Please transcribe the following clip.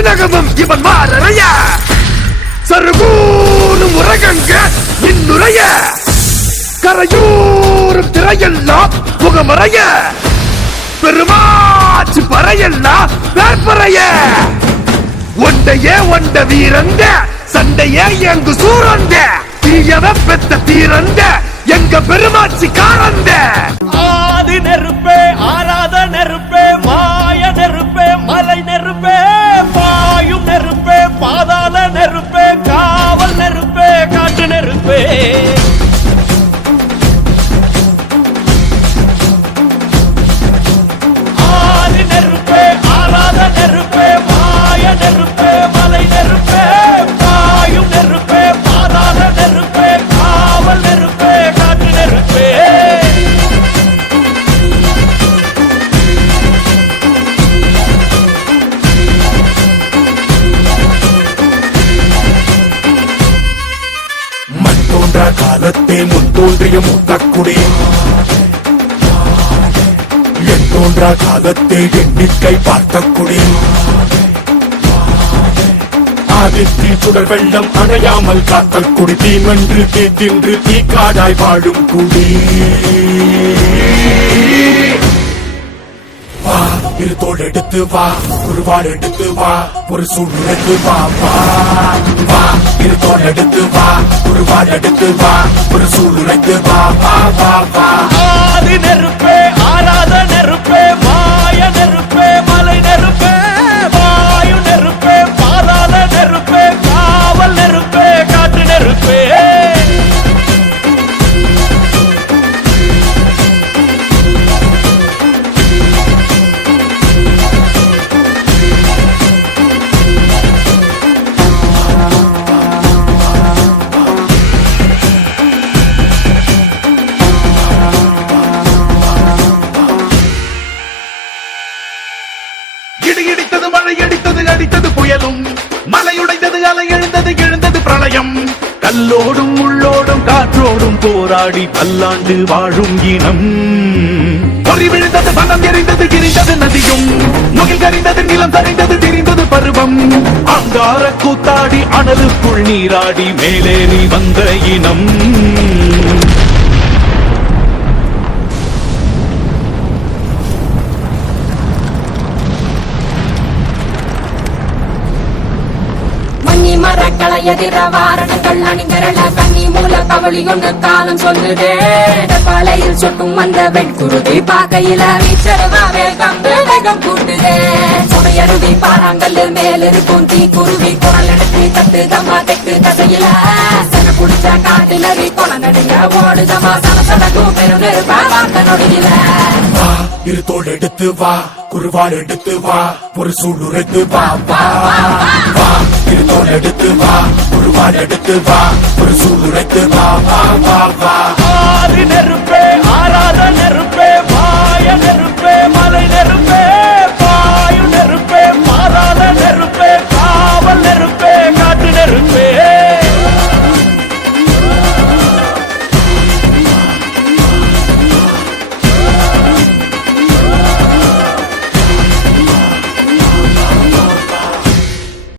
இருநகமும் இவன் மாறறைய சருகூனும் உரகங்க இன்னுரைய கரையூரும் திரையெல்லாம் முகமறைய பெருமாச்சு பறையெல்லாம் வேற்பறைய ஒண்டையே ஒண்ட வீரந்த சண்டையே எங்கு சூரந்த தீயவ பெத்த தீரந்த எங்க பெருமாச்சி காரந்த ஆதி நெருப்பே ஆராத நெருப்பே மாய நெருப்பே மலை நெருப்பே பாயும் நெருப்பே பாதாள நெருப்பே காவல் நெருப்பே காட்டு நெருப்பே ஆதி நெருப்பே ஆராத நெருப்பே மாய நெருப்பே மலை நெருப்பே பாயும் நெருப்பே பாதாள நெருப்பே காவல் நெருப்பே காட்டு நெருப்பே காலத்தே முன் தோன்றிய முத்தக்குடி என் தோன்றா காலத்தே எண்ணிக்கை பார்த்த குடி ஆதித்தில் சுடர் வெள்ளம் அணையாமல் காத்த குடி தீமென்று தீ தின்று தீக்காடாய் வாழும் குடி வா இரு தோள் எடுத்து வா ஒரு வாள் எடுத்து வா ஒரு சூடு எடுத்து வா வா வா இரு தோள் எடுத்து வா ஒரு வாள் எடுத்து வா ஒரு சூடு எடுத்து வா வா வா வா ஆதி நெருப்பே ஆராத நெருப்பே மாய நெருப்பே மலை நெருப்பே வாயு நெருப்பே பாதாள நெருப்பே காவல் நெருப்பே காட்டு நெருப்பே இடித்தது மழை அடித்தது அடித்தது புயலும் மலையுடைந்தது அலை எழுந்தது எழுந்தது பிரளயம் கல்லோடும் உள்ளோடும் காற்றோடும் போராடி பல்லாண்டு வாழும் இனம் பொறி விழுந்தது பணம் எரிந்தது கிரிந்தது நதியும் முகில் கரிந்தது நிலம் சரிந்தது திரிந்தது பருவம் அங்கார கூத்தாடி அனலுக்குள் நீராடி மேலேறி வந்த இனம் மரக்களை எதிர வாரணங்கள் அணிந்தரள கண்ணி மூல கவளி கொண்டு காலம் சொல்லுதே பாலையில் சொட்டும் அந்த வெண்குருதி பாக்கையில வீச்சருவா வேகம் வேகம் கூட்டுதே சுமையருவி பாறாங்கல்லு மேலிருக்கும் தீ குருவி குரல் எடுத்து கத்து தம்மா தெக்கு தசையில சன குடிச்ச காட்டிலறி கொலை நடுங்க ஓடுதமா சலசலக்கும் பெரும் நெருப்பா வாக்க நொடியில வா இரு தோள் எடுத்து வா குருவாள் எடுத்து வா ஒரு சூடு எடுத்து வா வா வா இரு தோள் எடுத்து வா குருவாள் எடுத்து வா ஒரு சூடு எடுத்து வா வா வா வா ஆதி நெருப்பே ஆராத நெருப்பே மாய நெருப்பே